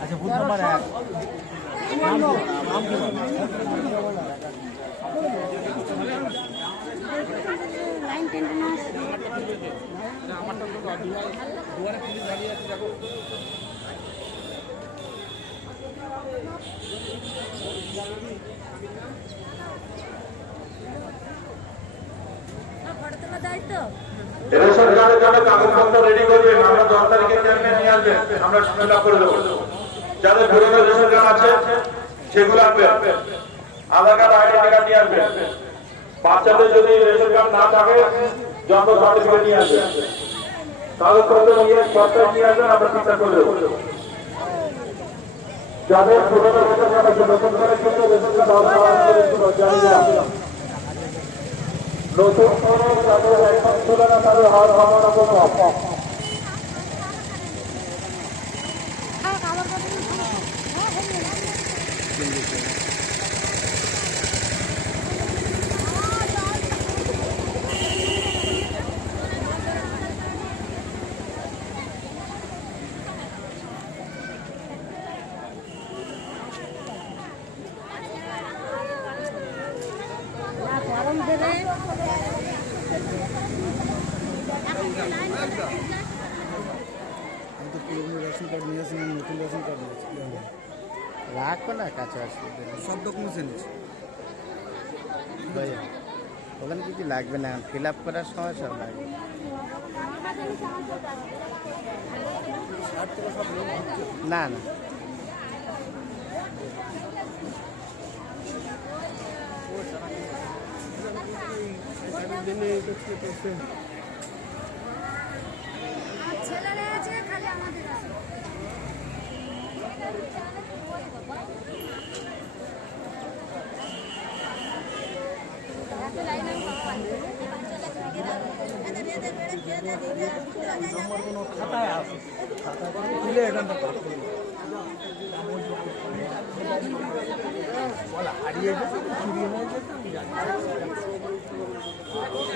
আচ্ছা booth number এক line টেন্ডে না দুয়ারে পুলিশ দাঁড়িয়ে আছে দেখো রেশন কার্ডের জন্য কাগজপত্র রেডি করবেন আমরা দশ তারিখে চেয়ারম্যান নিয়ে আসবেন আমরা ফিল করে দেবো যাদের পুরোনো রেশন কার্ড আছে সেগুলো আনবেন আধার কার্ড আইডেন্টি কার্ড নিয়ে আসবেন বাচ্চাদের যদি রেশন কার্ড না থাকে জন্ম সার্টিফিকেট নিয়ে আসবেন কাগজপত্র নিয়ে সপ্তাহে নিয়ে আসবেন আমরা চিন্তা করে দেবো যাদের পুরোনো রেশন কার্ড আছে নতুন করে কিন্তু রেশন কার্ড জানিয়ে নতুন করে যাদের এখন ছিল না তাদের হার ভাঙানো কম খাও খাবার দেবে আমি তো পুরনো রেশন কার্ড নিয়েছি আমি নতুন রেশন কার্ড নিয়েছি? রাখো না কাছে আসবে সব ডকুমেন্টস এনেছি ওখানে কিছু লাগবে না ফিল আপ করার সময় সব লাগবে। না না। ছেলেরা আছে। খালি আমাদের আছে। খাতায় আছে। খাতা করে এখানটা হারিয়ে গেছে চুরি হয়ে না।